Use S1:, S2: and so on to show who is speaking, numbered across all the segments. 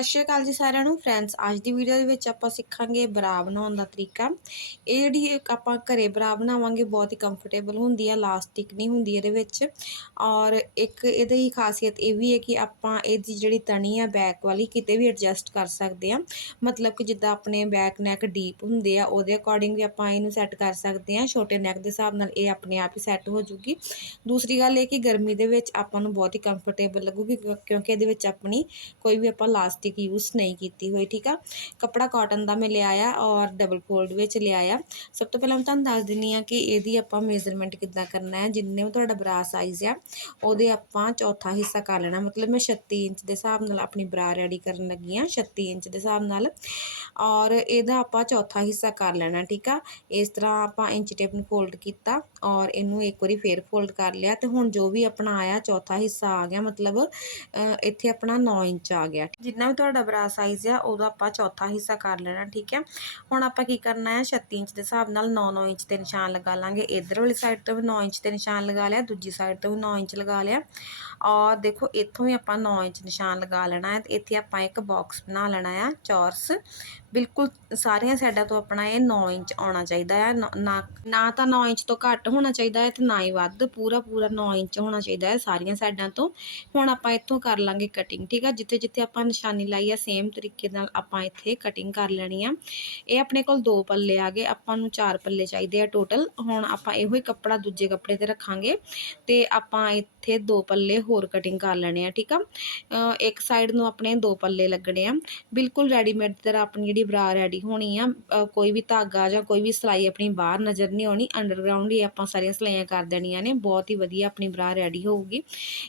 S1: ਸਤਿ ਸ਼੍ਰੀ ਅਕਾਲ ਜੀ ਸਾਰਿਆਂ ਨੂੰ। ਫਰੈਂਡਸ, ਅੱਜ ਦੀ ਵੀਡੀਓ ਦੇ ਵਿੱਚ ਆਪਾਂ ਸਿੱਖਾਂਗੇ ਬਰਾ ਬਣਾਉਣ ਦਾ ਤਰੀਕਾ। ਇਹ ਜਿਹੜੀ ਆਪਾਂ ਘਰੇ ਬਰਾ ਬਣਾਵਾਂਗੇ, ਬਹੁਤ ਹੀ ਕੰਫਰਟੇਬਲ ਹੁੰਦੀ ਆ ਲਾਸਟਿਕ ਨਹੀਂ ਹੁੰਦੀ ਇਹਦੇ ਵਿੱਚ। ਔਰ ਇੱਕ ਇਹਦੀ ਹੀ ਖਾਸੀਅਤ ਇਹ ਵੀ ਹੈ ਕਿ ਆਪਾਂ ਇਹਦੀ ਜਿਹੜੀ ਤਣੀ ਆ ਬੈਕ ਵਾਲੀ ਕਿਤੇ ਵੀ ਐਡਜਸਟ ਕਰ ਸਕਦੇ ਆ। ਮਤਲਬ ਕਿ ਜਿੱਦਾਂ ਆਪਣੇ ਬੈਕ ਨੈਕ ਡੀਪ ਹੁੰਦੇ ਆ, ਉਹਦੇ ਅਕੋਰਡਿੰਗ ਵੀ ਆਪਾਂ ਇਹਨੂੰ ਸੈੱਟ ਕਰ ਸਕਦੇ ਆ। ਛੋਟੇ ਨੈਕ ਦੇ ਹਿਸਾਬ ਨਾਲ ਇਹ ਆਪਣੇ ਆਪ ਹੀ ਸੈੱਟ ਹੋ ਜੂਗੀ। ਦੂਸਰੀ ਗੱਲ ਇਹ ਕਿ ਗਰਮੀ ਦੇ ਵਿੱਚ ਆਪਾਂ ਨੂੰ ਬਹੁਤ ਹੀ ਕੰਫਰਟੇਬਲ ਲੱਗੂਗੀ, ਕਿਉਂਕਿ ਇਹਦੇ ਵਿੱਚ ਆਪਣੀ ਕੋਈ ਵੀ ਆਪਾਂ ਲਾਸਟਿਕ ਯੂਜ਼ ਨਹੀਂ ਕੀਤੀ ਹੋਈ, ਠੀਕ ਆ? ਕੱਪੜਾ ਕਾਟਨ ਦਾ ਮੈਂ ਲਿਆਇਆ ਔਰ ਡਬਲ ਫੋਲਡ ਵਿੱਚ ਲਿਆਇਆ ਸਭ ਤੋਂ ਪਹਿਲਾਂ ਮੈਂ ਤੁਹਾਨੂੰ ਦੱਸ ਦਿੰਨੀ ਆ ਕਿ ਇਹਦੀ ਆਪਾਂ ਮੇਜ਼ਰਮੈਂਟ ਕਿੱਦਾਂ ਕਰਨਾ ਹੈ, ਜਿੰਨੇ ਵੀ ਤੁਹਾਡਾ ਬਰਾ ਸਾਈਜ਼ ਆ, ਉਹਦੇ ਆਪਾਂ ਚੌਥਾ ਹਿੱਸਾ ਕਰ ਲੈਣਾ। ਮਤਲਬ ਮੈਂ 36 ਇੰਚ ਦੇ ਹਿਸਾਬ ਨਾਲ ਆਪਣੀ ਬਰਾ ਰੈਡੀ ਕਰਨ ਲੱਗੀ ਆ 36 ਇੰਚ ਦੇ ਹਿਸਾਬ ਨਾਲ। ਔਰ ਇਹਦਾ ਆਪਾਂ ਚੌਥਾ ਹਿੱਸਾ ਕਰ ਲੈਣਾ, ਠੀਕ ਆ? ਇਸ ਤਰ੍ਹਾਂ ਆਪਾਂ ਇੰਚ ਟੇਪ ਨੂੰ ਫੋਲਡ ਕੀਤਾ। ਔਰ ਇਹਨੂੰ ਇੱਕ ਵਾਰੀ ਫੇਰ ਫੋਲਡ ਕਰ ਲਿਆ ਤੇ ਹੁਣ ਜੋ ਵੀ ਆਪਣਾ ਆਇਆ ਚੌਥਾ ਹਿੱਸਾ ਆ ਗਿਆ, ਮਤਲਬ ਇੱਥੇ ਆਪਣਾ 9 ਇੰਚ ਆ ਗਿਆ। ਜਿੰਨਾ ਵੀ ਤੁਹਾਡਾ ਬਰਾ ਸਾਈਜ਼ ਆ ਉਹਦਾ ਆਪਾਂ ਚੌਥਾ ਹਿੱਸਾ ਕਰ ਲੈਣਾ, ਠੀਕ ਹੈ? ਹੁਣ ਆਪਾਂ ਕੀ ਕਰਨਾ ਹੈ 36 ਇੰਚ ਦੇ ਹਿਸਾਬ ਨਾਲ 9-9 ਇੰਚ ਤੇ ਨਿਸ਼ਾਨ ਲਗਾ ਲਾਂਗੇ। ਇਧਰ ਵਾਲੀ ਸਾਈਡ ਤੋਂ ਵੀ 9 ਇੰਚ ਤੇ ਨਿਸ਼ਾਨ ਲਗਾ ਲਿਆ, ਦੂਜੀ ਸਾਈਡ ਤੋਂ ਵੀ 9 ਇੰਚ ਲਗਾ ਲਿਆ। ਔਰ ਦੇਖੋ, ਇੱਥੋਂ ਵੀ ਆਪਾਂ 9 ਇੰਚ ਨਿਸ਼ਾਨ ਲਗਾ ਲੈਣਾ ਹੈ ਤੇ ਇੱਥੇ ਆਪਾਂ ਇੱਕ ਬਾਕਸ ਬਣਾ ਲੈਣਾ ਆ, ਚੌਰਸ। ਬਿਲਕੁਲ ਸਾਰੀਆਂ ਸਾਈਡਾਂ ਤੋਂ ਆਪਣਾ ਇਹ 9 ਇੰਚ ਆਉਣਾ ਚਾਹੀਦਾ ਹੈ। ਨਾ ਨਾ- ਨਾ ਤਾਂ 9 ਇੰਚ ਤੋਂ ਘੱਟ ਹੋਣਾ ਚਾਹੀਦਾ ਹੈ ਤੇ ਨਾ ਹੀ ਵੱਧ, ਪੂਰਾ ਪੂਰਾ 9 ਇੰਚ ਹੋਣਾ ਚਾਹੀਦਾ ਹੈ ਸਾਰੀਆਂ ਸਾਈਡਾਂ ਤੋਂ। ਹੁਣ ਆਪਾਂ ਇੱਥੋਂ ਕਰ ਲਾਂਗੇ ਕਟਿੰਗ ਠੀਕ ਆ? ਜਿੱਥੇ ਜਿੱਥੇ ਆਪਾਂ ਨਿਸ਼ਾਨੀ ਲਾਈ ਆ ਸੇਮ ਤਰੀਕੇ ਨਾਲ ਆਪਾਂ ਇੱਥੇ ਕਟਿੰਗ ਕਰ ਲੈਣੀ ਆ। ਇਹ ਆਪਣੇ ਕੋਲ ਦੋ ਪੱਲੇ ਆ ਗਏ, ਆਪਾਂ ਨੂੰ ਚਾਰ ਪੱਲੇ ਚਾਹੀਦੇ ਆ ਟੋਟਲ ਹੁਣ ਆਪਾਂ ਇਹੋ ਹੀ ਕੱਪੜਾ ਦੂਜੇ ਕੱਪੜੇ ਤੇ ਰੱਖਾਂਗੇ ਤੇ ਆਪਾਂ ਇੱਥੇ ਦੋ ਪੱਲੇ ਹੋਰ ਕਟਿੰਗ ਕਰ ਲੈਣੇ ਆ, ਠੀਕ ਆ? ਇੱਕ ਸਾਈਡ ਨੂੰ ਆਪਣੇ ਦੋ ਪੱਲੇ ਲੱਗਣੇ ਆ। ਬਿਲਕੁਲ ਰੈਡੀਮੇਡ ਦੀ ਤਰ੍ਹਾਂ ਆਪਣੀ ਜਿਹੜੀ ਬਰਾ ਰੈਡੀ ਹੋਣੀ ਆ ਕੋਈ ਵੀ ਧਾਗਾ ਜਾਂ ਕੋਈ ਵੀ ਸਿਲਾਈ ਆਪਣੀ ਬਾਹਰ ਨਜ਼ਰ ਨਹੀਂ ਆਉਣੀ ਅੰਡਰਗਰਾਉਂਡ ਹੀ ਆਪਾਂ ਸਾਰੀਆਂ ਸਿਲਾਈਆਂ ਕਰ ਦੇਣੀਆਂ ਨੇ, ਬਹੁਤ ਹੀ ਵਧੀਆ ਆਪਣੀ ਬਰਾ ਰੈਡੀ ਹੋਊਗੀ।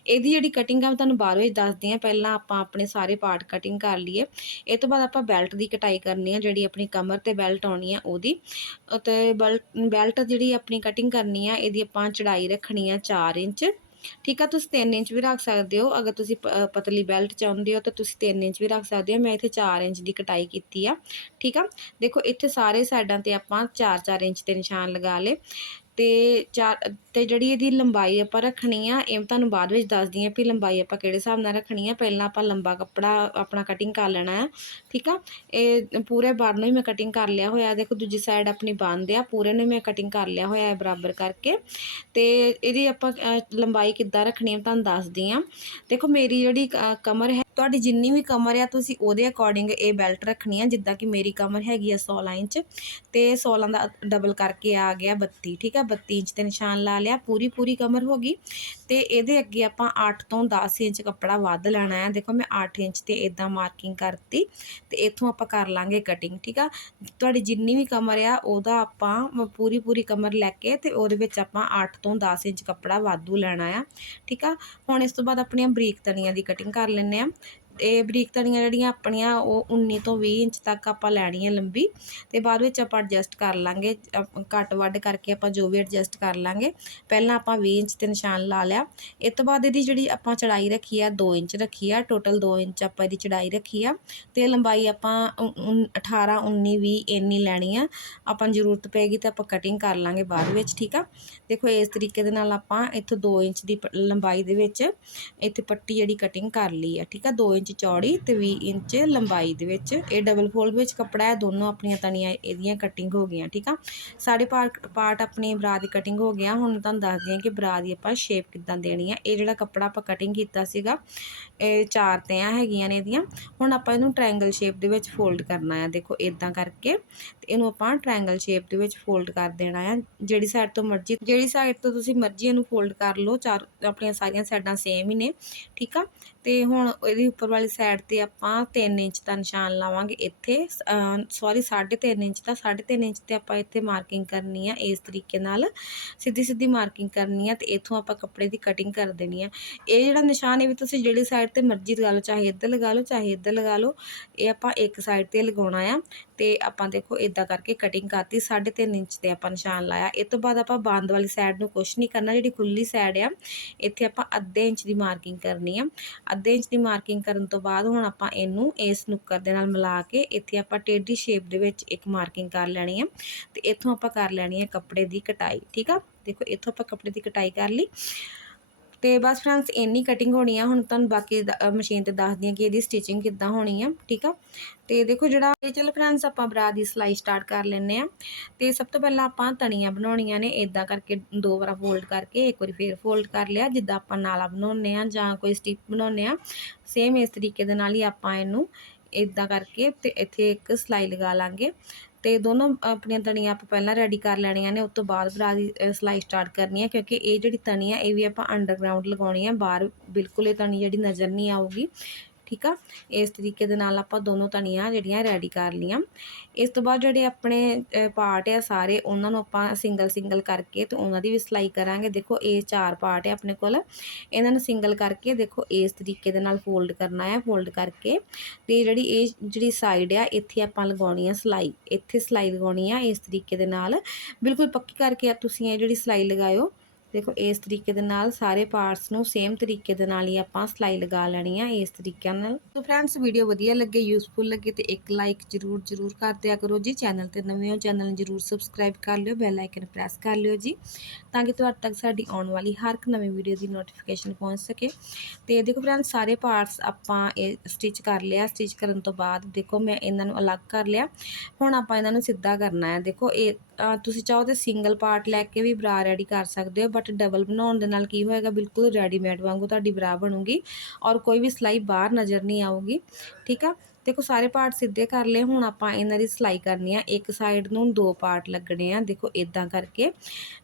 S1: ਇਹਦੀ ਜਿਹੜੀ ਕਟਿੰਗ ਆ, ਮੈਂ ਤੁਹਾਨੂੰ ਬਾਅਦ ਵਿੱਚ ਦੱਸਦੀ ਆ, ਪਹਿਲਾਂ ਆਪਾਂ ਆਪਣੇ ਸਾਰੇ ਪਾਰਟ ਕਟਿੰਗ ਕਰ ਲਈਏ। ਇਹ ਤੋਂ ਬਾਅਦ ਆਪਾਂ ਬੈਲਟ ਦੀ ਕਟਾਈ ਕਰਨੀ ਆ, ਜਿਹੜੀ ਆਪਣੀ ਕਮਰ ਤੇ ਬੈਲਟ ਆਉਣੀ ਆ ਉਹਦੀ। ਤੇ ਬੈਲਟ ਜਿਹੜੀ ਆਪਣੀ ਕਟਿੰਗ ਕਰਨੀ ਆ, ਇਹਦੀ ਆਪਾਂ ਚੜਾਈ ਰੱਖਣੀ ਆ 4 ਇੰਚ। ਠੀਕ ਆ, ਤੁਸੀਂ 3 ਇੰਚ ਵੀ ਰੱਖ ਸਕਦੇ ਹੋ। ਅਗਰ ਤੁਸੀਂ ਪ- ਪਤਲੀ ਬੈਲਟ ਚਾਹੁੰਦੇ ਹੋ ਤਾਂ ਤੁਸੀਂ 3 ਇੰਚ ਵੀ ਰੱਖ ਸਕਦੇ ਹੋ। ਮੈਂ ਇੱਥੇ 4 ਇੰਚ ਦੀ ਕਟਾਈ ਕੀਤੀ ਆ। ਠੀਕ ਆ? ਦੇਖੋ, ਇੱਥੇ ਸਾਰੇ ਸਾਈਡਾਂ ਤੇ ਆਪਾਂ 4-4 ਇੰਚ ਦੇ ਨਿਸ਼ਾਨ ਲਗਾ ਲਏ। ਅਤੇ ਚਾਰ ਅਤੇ ਜਿਹੜੀ ਇਹਦੀ ਲੰਬਾਈ ਆਪਾਂ ਰੱਖਣੀ ਆ, ਇਹ ਤੁਹਾਨੂੰ ਬਾਅਦ ਵਿੱਚ ਦੱਸਦੀ ਹਾਂ ਵੀ ਲੰਬਾਈ ਆਪਾਂ ਕਿਹੜੇ ਹਿਸਾਬ ਨਾਲ ਰੱਖਣੀ ਆ। ਪਹਿਲਾਂ ਆਪਾਂ ਲੰਬਾ ਕੱਪੜਾ ਆਪਣਾ ਕਟਿੰਗ ਕਰ ਲੈਣਾ ਆ, ਠੀਕ ਆ? ਇਹ ਪੂਰੇ ਬਾਰ ਨੂੰ ਹੀ ਮੈਂ ਕਟਿੰਗ ਕਰ ਲਿਆ ਹੋਇਆ। ਦੇਖੋ ਦੂਜੀ ਸਾਈਡ ਆਪਣੀ ਬੰਦ ਆ, ਪੂਰੇ ਨੂੰ ਮੈਂ ਕਟਿੰਗ ਕਰ ਲਿਆ ਹੋਇਆ ਹੈ ਬਰਾਬਰ ਕਰਕੇ। ਤੇ ਇਹਦੀ ਆਪਾਂ ਲੰਬਾਈ ਕਿੱਦਾਂ ਰੱਖਣੀ ਆ ਤੁਹਾਨੂੰ ਦੱਸਦੀ ਆ ਦੇਖੋ ਮੇਰੀ ਜਿਹੜੀ ਕਮਰ ਹੈ ਤੁਹਾਡੀ ਜਿੰਨੀ ਵੀ ਕਮਰ ਆ, ਤੁਸੀਂ ਉਹਦੇ ਅਕੋਰਡਿੰਗ ਇਹ ਬੈਲਟ ਰੱਖਣੀ ਆ, ਜਿੱਦਾਂ ਕਿ ਮੇਰੀ ਕਮਰ ਹੈਗੀ ਆ 16 ਇੰਚ ਤੇ 16 ਦਾ ਡਬਲ ਕਰਕੇ ਆ ਗਿਆ 32 ਠੀਕ ਆ? 32 ਇੰਚ ਤੇ ਨਿਸ਼ਾਨ ਲਾ ਲਿਆ, ਪੂਰੀ ਪੂਰੀ ਕਮਰ ਹੋ ਗਈ। ਤੇ ਇਹਦੇ ਅੱਗੇ ਆਪਾਂ 8 ਤੋਂ 10 ਇੰਚ ਕੱਪੜਾ ਵੱਧ ਲੈਣਾ ਆ। ਦੇਖੋ ਮੈਂ 8 ਇੰਚ ਤੇ ਇਦਾਂ ਮਾਰਕਿੰਗ ਕਰਤੀ, ਤੇ ਇੱਥੋਂ ਆਪਾਂ ਕਰ ਲਾਂਗੇ ਕਟਿੰਗ ਠੀਕ ਆ? ਤੁਹਾਡੀ ਜਿੰਨੀ ਵੀ ਕਮਰ ਆ, ਉਹਦਾ ਆਪਾਂ ਪੂਰੀ ਪੂਰੀ ਕਮਰ ਲੈ ਕੇ, ਤੇ ਉਹਦੇ ਵਿੱਚ ਆਪਾਂ 8 ਤੋਂ 10 ਇੰਚ ਕੱਪੜਾ ਵਾਧੂ ਲੈਣਾ ਆ, ਠੀਕ ਆ? ਹੁਣ ਇਸ ਤੋਂ ਬਾਅਦ ਆਪਣੀਆਂ ਬਰੀਕ ਤਣੀਆਂ ਦੀ ਕਟਿੰਗ ਕਰ ਲੈਂਦੇ ਆ। ਇਹ ਬਰੀਕ ਤਣੀਆਂ ਜਿਹੜੀਆਂ ਆਪਣੀਆਂ, ਉਹ 19 ਤੋਂ 20 ਇੰਚ ਤੱਕ ਆਪਾਂ ਲੈਣੀਆਂ ਲੰਬੀ ਤੇ ਬਾਅਦ ਵਿੱਚ ਆਪਾਂ ਐਡਜਸਟ ਕਰ ਲਾਂਗੇ। ਅਪ- ਘੱਟ ਵੱਧ ਕਰਕੇ ਆਪਾਂ ਜੋ ਵੀ ਐਡਜਸਟ ਕਰ ਲਾਂਗੇ। ਪਹਿਲਾਂ ਆਪਾਂ 20 ਇੰਚ ਤੇ ਨਿਸ਼ਾਨ ਲਾ ਲਿਆ। ਇਸ ਤੋਂ ਬਾਅਦ ਇਹਦੀ ਜਿਹੜੀ ਆਪਾਂ ਚੜਾਈ ਰੱਖੀ ਆ 2 ਇੰਚ ਰੱਖੀ ਆ। ਟੋਟਲ 2 ਇੰਚ ਆਪਾਂ ਇਹਦੀ ਚੜਾਈ ਰੱਖੀ ਆ। ਤੇ ਲੰਬਾਈ ਆਪਾਂ ਉਨ- 18 19 20 ਇੰਨੀ ਲੈਣੀ ਆ। ਆਪਾਂ ਨੂੰ ਜ਼ਰੂਰਤ ਪਏਗੀ ਤਾਂ ਆਪਾਂ ਕਟਿੰਗ ਕਰ ਲਾਂਗੇ ਬਾਅਦ ਵਿੱਚ, ਠੀਕ ਆ? ਦੇਖੋ, ਇਸ ਤਰੀਕੇ ਦੇ ਨਾਲ ਆਪਾਂ ਇੱਥੋਂ 2 ਇੰਚ ਦੀ ਪ- ਲੰਬਾਈ ਦੇ ਵਿੱਚ ਇੱਥੇ ਪੱਟੀ ਜਿਹੜੀ ਕਟਿੰਗ ਕਰ ਲਈ ਆ, ਠੀਕ ਆ? 2 ਇੰਚ ਚੌੜੀ ਤੇ 20 ਇੰਚ ਲੰਬਾਈ ਦੇ ਵਿੱਚ। ਇਹ ਡਬਲ ਫੋਲਡ ਵਿੱਚ ਕੱਪੜਾ ਹੈ, ਦੋਨੋਂ ਆਪਣੀਆਂ ਤਣੀਆਂ ਇਹਦੀਆਂ ਕਟਿੰਗ ਹੋ ਗਈਆਂ, ਠੀਕ ਆ? ਸਾਡੇ ਪਾਰਟ ਪਾਰਟ ਆਪਣੀ ਬਰਾ ਦੀ ਕਟਿੰਗ ਹੋ ਗਿਆ। ਹੁਣ ਤੁਹਾਨੂੰ ਦੱਸਦੀ ਹਾਂ ਕਿ ਬਰਾ ਦੀ ਆਪਾਂ ਸ਼ੇਪ ਕਿੱਦਾਂ ਦੇਣੀ ਆ। ਇਹ ਜਿਹੜਾ ਕੱਪੜਾ ਆਪਾਂ ਕਟਿੰਗ ਕੀਤਾ ਸੀਗਾ, ਇਹ ਚਾਰ ਤੈਆਂ ਹੈਗੀਆਂ ਨੇ ਇਹਦੀਆਂ। ਹੁਣ ਆਪਾਂ ਇਹਨੂੰ ਟ੍ਰਾਇੰਗਲ ਸ਼ੇਪ ਦੇ ਵਿੱਚ ਫੋਲਡ ਕਰਨਾ ਆ। ਦੇਖੋ ਇਦਾਂ ਕਰਕੇ ਤੇ ਇਹਨੂੰ ਆਪਾਂ ਟ੍ਰਾਇੰਗਲ ਸ਼ੇਪ ਦੇ ਵਿੱਚ ਫੋਲਡ ਕਰ ਦੇਣਾ ਆ। ਜਿਹੜੀ ਸਾਈਡ ਤੋਂ ਮਰਜ਼ੀ, ਜਿਹੜੀ ਸਾਈਡ ਤੋਂ ਤੁਸੀਂ ਮਰਜ਼ੀ ਇਹਨੂੰ ਫੋਲਡ ਕਰ ਲਓ। ਚਾਰ, ਆਪਣੀਆਂ ਸਾਰੀਆਂ ਸਾਈਡਾਂ ਸੇਮ ਹੀ ਨੇ, ਠੀਕ ਆ? ਤੇ ਹੁਣ ਇਹਦੀ ਉੱਪਰ ਵਾਲੀ ਵਾਲੀ ਸਾਈਡ ਤੇ ਆਪਾਂ 3 ਇੰਚ ਦਾ ਨਿਸ਼ਾਨ ਲਾਵਾਂਗੇ। ਇੱਥੇ ਸੌਰੀ 3.5 ਇੰਚ ਦਾ 3.5 ਇੰਚ ਤੇ ਆਪਾਂ ਇੱਥੇ ਮਾਰਕਿੰਗ ਕਰਨੀ ਆ ਇਸ ਤਰੀਕੇ ਨਾਲ। ਸਿੱਧੀ ਸਿੱਧੀ ਮਾਰਕਿੰਗ ਕਰਨੀ ਆ ਤੇ ਇੱਥੋਂ ਆਪਾਂ ਕੱਪੜੇ ਦੀ ਕਟਿੰਗ ਕਰ ਦੇਣੀ ਆ। ਇਹ ਜਿਹੜਾ ਨਿਸ਼ਾਨ ਇਹ ਵੀ ਤੁਸੀਂ ਜਿਹੜੀ ਸਾਈਡ ਤੇ ਮਰਜ਼ੀ ਲਗਾ ਲਓ, ਚਾਹੇ ਇੱਧਰ ਲਗਾ ਲਓ, ਚਾਹੇ ਇੱਧਰ ਲਗਾ ਲਓ, ਇਹ ਆਪਾਂ ਇੱਕ ਸਾਈਡ ਤੇ ਲਗਾਉਣਾ ਆ। ਤੇ ਆਪਾਂ ਦੇਖੋ ਇਦਾਂ ਕਰਕੇ ਕਟਿੰਗ ਕਰਤੀ 3.5 ਇੰਚ ਤੇ ਆਪਾਂ ਨਿਸ਼ਾਨ ਲਾਇਆ। ਇਹ ਤੋਂ ਬਾਅਦ ਆਪਾਂ ਬੰਦ ਵਾਲੀ ਸਾਈਡ ਨੂੰ ਕੁਝ ਨਹੀਂ ਕਰਨਾ, ਜਿਹੜੀ ਖੁੱਲੀ ਸਾਈਡ ਆ, ਇੱਥੇ ਆਪਾਂ ਅੱਧੇ ਇੰਚ ਦੀ ਮਾਰਕਿੰਗ ਕਰਨੀ ਆ। ਅੱਧੇ ਇੰਚ ਦੀ ਮਾਰਕਿੰਗ ਕਰਨ ਤੋਂ ਬਾਅਦ ਹੁਣ ਆਪਾਂ ਇਹਨੂੰ ਇਸ ਨੁੱਕਰ ਦੇ ਨਾਲ ਮਿਲਾ ਕੇ ਇੱਥੇ ਆਪਾਂ ਟੇਢੀ ਸ਼ੇਪ ਦੇ ਵਿੱਚ ਇੱਕ ਮਾਰਕਿੰਗ ਕਰ ਲੈਣੀ ਆ ਤੇ ਇੱਥੋਂ ਆਪਾਂ ਕਰ ਲੈਣੀ ਹੈ ਕੱਪੜੇ ਦੀ ਕਟਾਈ, ਠੀਕ ਆ? ਦੇਖੋ ਇੱਥੋਂ ਆਪਾਂ ਕੱਪੜੇ ਦੀ ਕਟਾਈ ਕਰ ਲਈ। ਤੇ ਬਸ ਫਰੈਂਡਸ ਇੰਨੀ ਕਟਿੰਗ ਹੋਣੀ ਆ, ਹੁਣ ਤੁਹਾਨੂੰ ਬਾਕੀ ਮਸ਼ੀਨ ਤੇ ਦੱਸਦੀ ਆ ਕਿ ਇਹਦੀ ਸਟਿਚਿੰਗ ਕਿੱਦਾਂ ਹੋਣੀ ਆ, ਠੀਕ ਆ? ਤੇ ਦੇਖੋ ਜਿਹੜਾ ਇਹ, ਚਲ ਫਰੈਂਡਸ ਆਪਾਂ ਬਰਾ ਦੀ ਸਲਾਈ ਸਟਾਰਟ ਕਰ ਲੈਨੇ ਆ। ਤੇ ਸਭ ਤੋਂ ਪਹਿਲਾਂ ਆਪਾਂ ਤਣੀਆਂ ਬਣਾਉਣੀਆਂ ਨੇ ਇਦਾਂ ਕਰਕੇ ਦੋ ਵਾਰ ਫੋਲਡ ਕਰਕੇ, ਇੱਕ ਵਾਰੀ ਫੇਰ ਫੋਲਡ ਕਰ ਲਿਆ, ਜਿੱਦਾਂ ਆਪਾਂ ਨਾਲਾ ਬਣਾਉਂਦੇ ਆ ਜਾਂ ਕੋਈ ਸਟਿਪ ਬਣਾਉਂਦੇ ਆ ਸੇਮ ਇਸ ਤਰੀਕੇ ਦੇ ਨਾਲ ਹੀ ਆਪਾਂ ਇਹਨੂੰ ਇਦਾਂ ਕਰਕੇ ਤੇ ਇੱਥੇ ਇੱਕ ਸਲਾਈ ਲਗਾ ਲਾਂਗੇ। ਅਤੇ ਦੋਨੋਂ ਆਪਣੀਆਂ ਤਣੀਆਂ ਆਪਾਂ ਪਹਿਲਾਂ ਰੈਡੀ ਕਰ ਲੈਣੀਆਂ ਨੇ, ਉਸ ਤੋਂ ਬਾਅਦ ਭਰਾ ਦੀ ਸਿਲਾਈ ਸਟਾਰਟ ਕਰਨੀ ਹੈ ਕਿਉਂਕਿ ਇਹ ਜਿਹੜੀ ਤਣੀ ਆ ਇਹ ਵੀ ਆਪਾਂ ਅੰਡਰਗਰਾਊਂਡ ਲਗਾਉਣੀ ਹੈ ਬਾਹਰ ਬਿਲਕੁਲ ਇਹ ਤਣੀ ਜਿਹੜੀ ਨਜ਼ਰ ਨਹੀਂ ਆਊਗੀ। ਠੀਕ ਆ? ਇਸ ਤਰੀਕੇ ਦੇ ਨਾਲ ਆਪਾਂ ਦੋਨੋਂ ਤਣੀਆਂ ਜਿਹੜੀਆਂ ਰੈਡੀ ਕਰ ਲੀਆਂ ਇਸ ਤੋਂ ਬਾਅਦ ਜਿਹੜੇ ਆਪਣੇ ਪਾਰਟ ਆ ਸਾਰੇ, ਉਹਨਾਂ ਨੂੰ ਆਪਾਂ ਸਿੰਗਲ ਸਿੰਗਲ ਕਰਕੇ ਤੇ ਉਹਨਾਂ ਦੀ ਵੀ ਸਿਲਾਈ ਕਰਾਂਗੇ। ਦੇਖੋ, ਇਹ ਚਾਰ ਪਾਰਟ ਹੈ ਆਪਣੇ ਕੋਲ। ਇਹਨਾਂ ਨੂੰ ਸਿੰਗਲ ਕਰਕੇ ਦੇਖੋ, ਇਸ ਤਰੀਕੇ ਦੇ ਨਾਲ ਫੋਲਡ ਕਰਨਾ ਹੈ ਫੋਲਡ ਕਰਕੇ। ਤੇ ਜਿਹੜੀ ਇਹ ਜਿਹੜੀ ਸਾਈਡ ਆ, ਇੱਥੇ ਆਪਾਂ ਲਗਾਉਣੀ ਆ ਸਿਲਾਈ। ਇੱਥੇ ਸਿਲਾਈ ਲਗਾਉਣੀ ਆ ਇਸ ਤਰੀਕੇ ਦੇ ਨਾਲ। ਬਿਲਕੁਲ ਪੱਕੀ ਕਰਕੇ ਤੁਸੀਂ ਇਹ ਜਿਹੜੀ ਸਿਲਾਈ ਲਗਾਇਓ। ਦੇਖੋ, ਇਸ ਤਰੀਕੇ ਦੇ ਨਾਲ ਸਾਰੇ ਪਾਰਟਸ ਨੂੰ ਸੇਮ ਤਰੀਕੇ ਦੇ ਨਾਲ ਹੀ ਆਪਾਂ ਸਲਾਈ ਲਗਾ ਲੈਣੀ ਆ ਇਸ ਤਰੀਕੇ ਨਾਲ। ਸੋ ਫਰੈਂਡਸ ਵੀਡੀਓ ਵਧੀਆ ਲੱਗੇ ਯੂਸਫੁਲ ਲੱਗੇ ਤੇ ਇੱਕ ਲਾਈਕ ਜਰੂਰ ਜਰੂਰ ਕਰ ਦਿਆ ਕਰੋ ਜੀ। ਚੈਨਲ ਤੇ ਨਵੇਂ ਹੋ ਚੈਨਲ ਨੂੰ ਜਰੂਰ ਸਬਸਕ੍ਰਾਈਬ ਕਰ ਲਿਓ ਬੈਲ ਆਈਕਨ ਪ੍ਰੈਸ ਕਰ ਲਿਓ ਜੀ, ਤਾਂ ਕਿ ਤੁਹਾਡੇ ਤੱਕ ਸਾਡੀ ਆਉਣ ਵਾਲੀ ਹਰ ਇੱਕ ਨਵੀਂ ਵੀਡੀਓ ਦੀ ਨੋਟੀਫਿਕੇਸ਼ਨ ਪਹੁੰਚ ਸਕੇ। ਤੇ ਦੇਖੋ ਫਰੈਂਡਸ ਸਾਰੇ ਪਾਰਟਸ ਆਪਾਂ ਇਹ ਸਟਿਚ ਕਰ ਲਿਆ। ਸਟਿਚ ਕਰਨ ਤੋਂ ਬਾਅਦ ਦੇਖੋ, ਮੈਂ ਇਹਨਾਂ ਨੂੰ ਅਲੱਗ ਕਰ ਲਿਆ। ਹੁਣ ਆਪਾਂ ਇਹਨਾਂ ਨੂੰ ਸਿੱਧਾ ਕਰਨਾ ਹੈ। ਦੇਖੋ, ਇਹ ਤੁਸੀਂ ਚਾਹੋ ਤੇ ਸਿੰਗਲ ਪਾਰਟ ਲੈ ਕੇ ਵੀ ਬਰਾ ਰੈਡੀ ਕਰ ਸਕਦੇ ਹੋ ਬਟ ਡਬਲ ਬਣਾਉਣ ਦੇ ਨਾਲ ਕੀ ਹੋਏਗਾ? ਬਿਲਕੁਲ ਰੈਡੀਮੇਡ ਵਾਂਗੂ ਤੁਹਾਡੀ ਬਰਾ ਬਣੂਗੀ ਔਰ ਕੋਈ ਵੀ ਸਿਲਾਈ ਬਾਹਰ ਨਜ਼ਰ ਨਹੀਂ ਆਊਗੀ, ਠੀਕ ਆ? ਦੇਖੋ ਸਾਰੇ ਪਾਰਟ ਸਿੱਧੇ ਕਰ ਲਏ, ਹੁਣ ਆਪਾਂ ਇਹਨਾਂ ਦੀ ਸਿਲਾਈ ਕਰਨੀ ਆ। ਇੱਕ ਸਾਈਡ ਨੂੰ ਦੋ ਪਾਰਟ ਲੱਗਣੇ ਆ। ਦੇਖੋ ਇਦਾਂ ਕਰਕੇ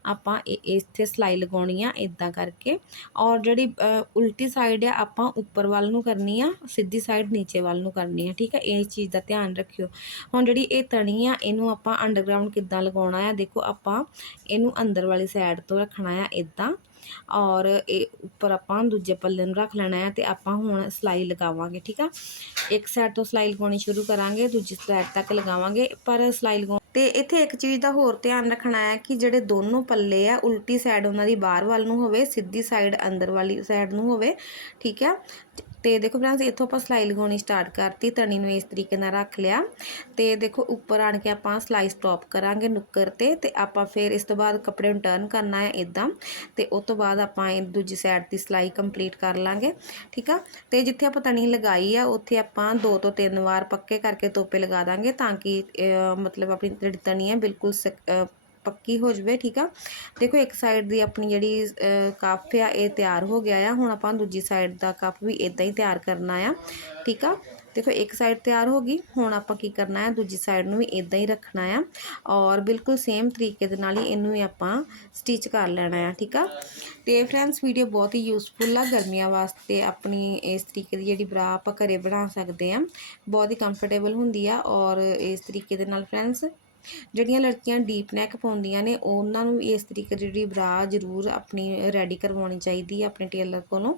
S1: ਆਪਾਂ ਇੱਥੇ ਸਿਲਾਈ ਲਗਾਉਣੀ ਆ ਇਦਾਂ ਕਰਕੇ। ਔਰ ਜਿਹੜੀ ਉਲਟੀ ਸਾਈਡ ਆ, ਆਪਾਂ ਉੱਪਰ ਵੱਲ ਨੂੰ ਕਰਨੀ ਆ, ਸਿੱਧੀ ਸਾਈਡ ਨੀਚੇ ਵੱਲ ਨੂੰ ਕਰਨੀ ਆ, ਠੀਕ ਆ? ਇਹ ਚੀਜ਼ ਦਾ ਧਿਆਨ ਰੱਖਿਓ। ਹੁਣ ਜਿਹੜੀ ਇਹ ਤਣੀ ਆ, ਇਹਨੂੰ ਆਪਾਂ ਅੰਡਰਗਰਾਉਂਡ ਕਿੱਦਾਂ ਲਗਾਉਣਾ ਆ? ਦੇਖੋ ਆਪਾਂ ਇਹਨੂੰ ਅੰਦਰ ਵਾਲੀ ਸਾਈਡ ਤੋਂ ਰੱਖਣਾ ਆ ਇਦਾਂ ਔਰ ਇਹ ਉੱਪਰ ਆਪਾਂ ਦੂਜੇ ਪੱਲੇ ਨੂੰ ਰੱਖ ਲੈਣਾ ਹੈ ਤੇ ਆਪਾਂ ਹੁਣ ਸਲਾਈ ਲਗਾਵਾਂਗੇ, ਠੀਕ ਆ? ਇੱਕ ਸਾਈਡ ਤੋਂ ਸਲਾਈ ਲਗਾਉਣੀ ਸ਼ੁਰੂ ਕਰਾਂਗੇ, ਦੂਜੀ ਸਾਈਡ ਤੱਕ ਲਗਾਵਾਂਗੇ, ਪਰ ਸਲਾਈ ਲਗਾਉ ਤੇ ਇੱਥੇ ਇੱਕ ਚੀਜ਼ ਦਾ ਹੋਰ ਧਿਆਨ ਰੱਖਣਾ ਹੈ ਕਿ ਜਿਹੜੇ ਦੋਨੋਂ ਪੱਲੇ ਆ, ਉਲਟੀ ਸਾਈਡ ਉਹਨਾਂ ਦੀ ਬਾਹਰ ਵੱਲ ਨੂੰ ਹੋਵੇ, ਸਿੱਧੀ ਸਾਈਡ ਅੰਦਰ ਵਾਲੀ ਸਾਈਡ ਨੂੰ ਹੋਵੇ, ਠੀਕ ਹੈ ਤੇ ਦੇਖੋ ਫਰੈਂਡਸ ਇੱਥੋਂ ਆਪਾਂ ਸਲਾਈ ਲਗਾਉਣੀ ਸਟਾਰਟ ਕਰਤੀ, ਤਣੀ ਨੂੰ ਇਸ ਤਰੀਕੇ ਨਾਲ ਰੱਖ ਲਿਆ। ਤੇ ਦੇਖੋ ਉੱਪਰ ਆਣ ਕੇ ਆਪਾਂ ਸਲਾਈ ਸਟਾਪ ਕਰਾਂਗੇ ਨੁੱਕਰ ਤੇ ਤੇ ਆਪਾਂ ਫਿਰ ਇਸ ਤੋਂ ਬਾਅਦ ਕੱਪੜੇ ਨੂੰ ਟਰਨ ਕਰਨਾ ਹੈ ਇਦਾਂ ਤੇ ਉਸ ਤੋਂ ਬਾਅਦ ਆਪਾਂ ਇਹ ਦੂਜੀ ਸਾਈਡ ਦੀ ਸਲਾਈ ਕੰਪਲੀਟ ਕਰ ਲਾਂਗੇ, ਠੀਕ ਆ? ਤੇ ਜਿੱਥੇ ਆਪਾਂ ਤਣੀ ਲਗਾਈ ਆ, ਉੱਥੇ ਆਪਾਂ ਦੋ ਤੋਂ ਤਿੰਨ ਵਾਰ ਪੱਕੇ ਕਰਕੇ ਤੋਪੇ ਲਗਾ ਦਾਂਗੇ ਤਾਂ ਕਿ ਮਤਲਬ ਆਪਣੀ ਜਿਹੜੀ ਤਣੀ ਹੈ ਬਿਲਕੁਲ ਪੱਕੀ ਹੋ ਜਵੇ, ਠੀਕ ਆ? ਦੇਖੋ, ਇੱਕ ਸਾਈਡ ਦੀ ਆਪਣੀ ਜਿਹੜੀ ਕੱਪ ਆ, ਇਹ ਤਿਆਰ ਹੋ ਗਿਆ ਆ। ਹੁਣ ਆਪਾਂ ਦੂਜੀ ਸਾਈਡ ਦਾ ਕੱਪ ਵੀ ਇਦਾਂ ਹੀ ਤਿਆਰ ਕਰਨਾ ਆ, ਠੀਕ ਆ? ਦੇਖੋ, ਇੱਕ ਸਾਈਡ ਤਿਆਰ ਹੋ ਗਈ। ਹੁਣ ਆਪਾਂ ਕੀ ਕਰਨਾ ਹੈ ਦੂਜੀ ਸਾਈਡ ਨੂੰ ਵੀ ਇਦਾਂ ਹੀ ਰੱਖਣਾ ਆ। ਔਰ ਬਿਲਕੁਲ ਸੇਮ ਤਰੀਕੇ ਦੇ ਨਾਲ ਹੀ ਇਹਨੂੰ ਵੀ ਆਪਾਂ ਸਟਿਚ ਕਰ ਲੈਣਾ ਆ, ਠੀਕ ਆ? ਤੇ ਫਰੈਂਡਸ ਵੀਡੀਓ ਬਹੁਤ ਹੀ ਯੂਸਫੁਲ ਆ ਗਰਮੀਆਂ ਵਾਸਤੇ। ਆਪਣੀ ਇਸ ਤਰੀਕੇ ਦੀ ਜਿਹੜੀ ਬਰਾ ਆਪਾਂ ਘਰੇ ਬਣਾ ਸਕਦੇ ਆ, ਬਹੁਤ ਹੀ ਕੰਫਰਟੇਬਲ ਹੁੰਦੀ ਆ। ਔਰ ਇਸ ਤਰੀਕੇ ਦੇ ਨਾਲ ਫਰੈਂਡਸ ਜਿਹੜੀਆਂ ਲੜਕੀਆਂ ਡੀਪ ਨੈਕ ਪਾਉਂਦੀਆਂ ਨੇ, ਉਹਨਾਂ ਨੂੰ ਇਸ ਤਰੀਕੇ ਦੀ ਜਿਹੜੀ ਬਰਾ ਜ਼ਰੂਰ ਆਪਣੀ ਰੈਡੀ ਕਰਵਾਉਣੀ ਚਾਹੀਦੀ ਹੈ ਆਪਣੇ ਟੇਲਰ ਕੋਲੋਂ।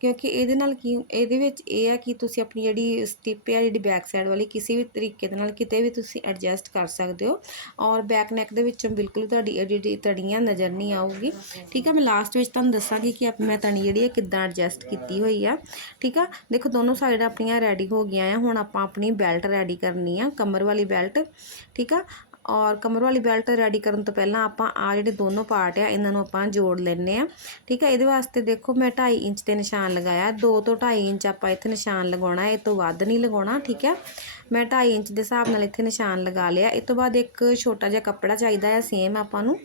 S1: ਕਿਉਂਕਿ ਇਹਦੇ ਨਾਲ ਕੀ, ਇਹਦੇ ਵਿੱਚ ਇਹ ਆ ਕਿ ਤੁਸੀਂ ਆਪਣੀ ਜਿਹੜੀ ਸਟਿਪ ਆ, ਜਿਹੜੀ ਬੈਕ ਸਾਈਡ ਵਾਲੀ, ਕਿਸੇ ਵੀ ਤਰੀਕੇ ਦੇ ਨਾਲ ਕਿਤੇ ਵੀ ਤੁਸੀਂ ਐਡਜਸਟ ਕਰ ਸਕਦੇ ਹੋ। ਔਰ ਬੈਕ ਨੈਕ ਦੇ ਵਿੱਚੋਂ ਬਿਲਕੁਲ ਤੁਹਾਡੀ ਜਿਹੜੀ ਤੜੀਆਂ ਨਜ਼ਰ ਨਹੀਂ ਆਊਗੀ। ਠੀਕ ਆ, ਮੈਂ ਲਾਸਟ ਵਿੱਚ ਤੁਹਾਨੂੰ ਦੱਸਾਂਗੀ ਕਿ ਆਪ, ਮੈਂ ਤਣੀ ਜਿਹੜੀ ਹੈ ਕਿੱਦਾਂ ਐਡਜਸਟ ਕੀਤੀ ਹੋਈ ਆ। ਠੀਕ ਆ, ਦੇਖੋ ਦੋਨੋਂ ਸਾਈਡ ਆਪਣੀਆਂ ਰੈਡੀ ਹੋ ਗਈਆਂ ਆ, ਹੁਣ ਆਪਾਂ ਆਪਣੀ ਬੈਲਟ ਰੈਡੀ ਕਰਨੀ ਆ, ਕਮਰ ਵਾਲੀ ਬੈਲਟ ਠੀਕ ਆ ਔਰ ਕਮਰ ਵਾਲੀ ਬੈਲਟ ਰੈਡੀ ਕਰਨ ਤੋਂ ਪਹਿਲਾਂ ਆਪਾਂ ਆ ਜਿਹੜੇ ਦੋਨੋਂ ਪਾਰਟ ਆ, ਇਹਨਾਂ ਨੂੰ ਆਪਾਂ ਜੋੜ ਲੈਣੇ ਆ ਠੀਕ ਹੈ ਇਹਦੇ ਵਾਸਤੇ ਦੇਖੋ ਮੈਂ 2.5 ਇੰਚ ਤੇ ਨਿਸ਼ਾਨ ਲਗਾਇਆ। 2 ਤੋਂ 2.5 ਇੰਚ ਆਪਾਂ ਇੱਥੇ ਨਿਸ਼ਾਨ ਲਗਾਉਣਾ ਹੈ ਇਹ ਤੋਂ ਵੱਧ ਨਹੀਂ ਲਗਾਉਣਾ, ਠੀਕ ਹੈ ਮੈਂ 2.5 ਇੰਚ ਦੇ ਹਿਸਾਬ ਨਾਲ ਇੱਥੇ ਨਿਸ਼ਾਨ ਲਗਾ ਲਿਆ। ਇਸ ਤੋਂ ਬਾਅਦ ਇੱਕ ਛੋਟਾ ਜਿਹਾ ਕੱਪੜਾ ਚਾਹੀਦਾ ਆ ਸੇਮ ਆਪਾਂ ਨੂੰ।